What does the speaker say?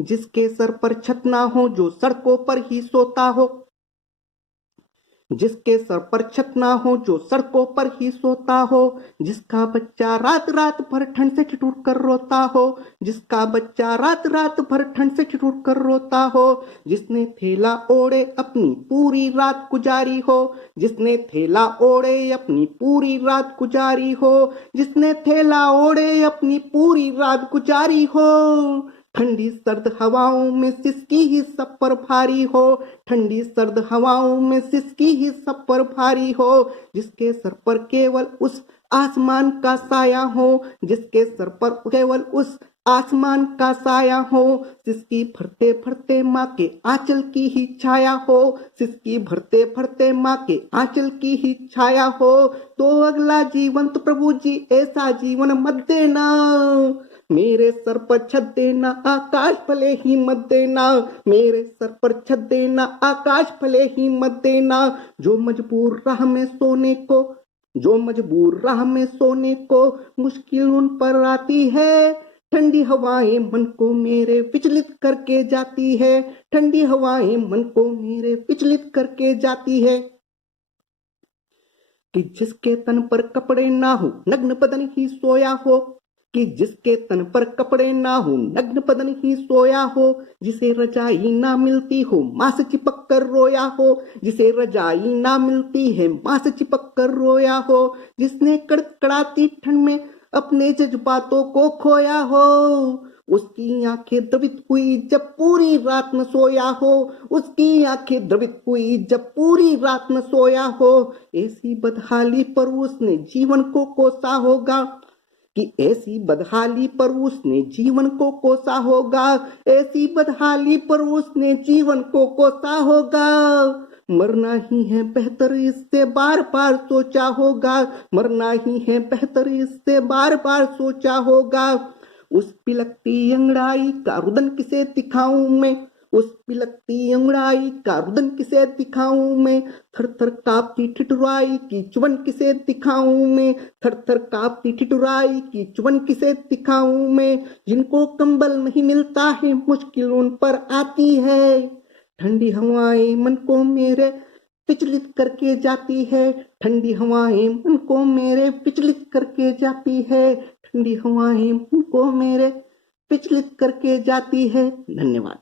जिसके सर पर छत ना हो, जो सड़कों पर ही सोता हो। जिसके सर पर छत ना हो, जो सड़कों पर ही सोता हो। जिसका बच्चा रात रात भर ठंड से ठिठुर कर रोता हो। जिसका बच्चा रात रात भर ठंड से ठिठुर कर रोता हो। जिसने थैला ओढ़े अपनी पूरी रात गुजारी हो। जिसने थैला ओढ़े अपनी पूरी रात गुजारी हो। जिसने थैला ओढ़े अपनी पूरी रात गुजारी हो। ठंडी सर्द हवाओं में सिसकी ही सब पर भारी हो। ठंडी सर्द हवाओं में सिसकी ही सब पर भारी हो। जिसके सर पर केवल उस आसमान का साया हो। जिसके सर पर केवल उस आसमान का साया हो। सिसकी भरते भरते माँ के आंचल की ही छाया हो। सिसकी भरते भरते माँ के आंचल की ही छाया हो। तो अगला जीवन तो प्रभु जी ऐसा जीवन मत देना। मेरे सर पर छत देना, आकाश भले ही मत देना। मेरे सर पर छत देना, आकाश भले ही मत देना। जो मजबूर राह में सोने को, जो मजबूर राह में सोने को मुश्किल उन पर आती है। ठंडी हवाएं मन को मेरे विचलित करके जाती है। ठंडी हवाएं मन को मेरे विचलित करके जाती है। कि जिसके तन पर कपड़े ना हो, नग्न बदन ही सोया हो। कि जिसके तन पर कपड़े ना हो, नग्न बदन ही सोया हो। जिसे रजाई ना मिलती हो, माँ से चिपक कर रोया हो। जिसे रजाई ना मिलती है, माँ से चिपक कर रोया हो। जिसने कड़कड़ाती ठंड में अपने जज्बातों को खोया हो। उसकी आंखें द्रवित हुई जब पूरी रात न सोया हो। उसकी आंखें द्रवित हुई जब पूरी रात न सोया हो। ऐसी बदहाली पर उसने जीवन को कोसा होगा। कि ऐसी बदहाली पर उसने जीवन को कोसा होगा। ऐसी बदहाली पर उसने जीवन को कोसा होगा। मरना ही है बेहतर, इससे बार बार सोचा होगा। मरना ही है बेहतर, इससे बार बार सोचा होगा। उस पिलकती अंगड़ाई का रुदन किसे दिखाऊं मैं। उस पिलकती अंगड़ाई का रुदन किसे दिखाऊं मैं। थर थर कांपती ठिठुराई की चुभन किसे दिखाऊं मैं। थर थर कांपती ठिठुराई की चुभन किसे दिखाऊं मैं। जिनको कंबल नहीं मिलता है, मुश्किल उन पर आती है। ठंडी हवाएं मन को मेरे विचलित करके जाती है। ठंडी हवाएं मन को मेरे विचलित करके जाती है। ठंडी हवाएं मन को मेरे विचलित करके जाती है। धन्यवाद।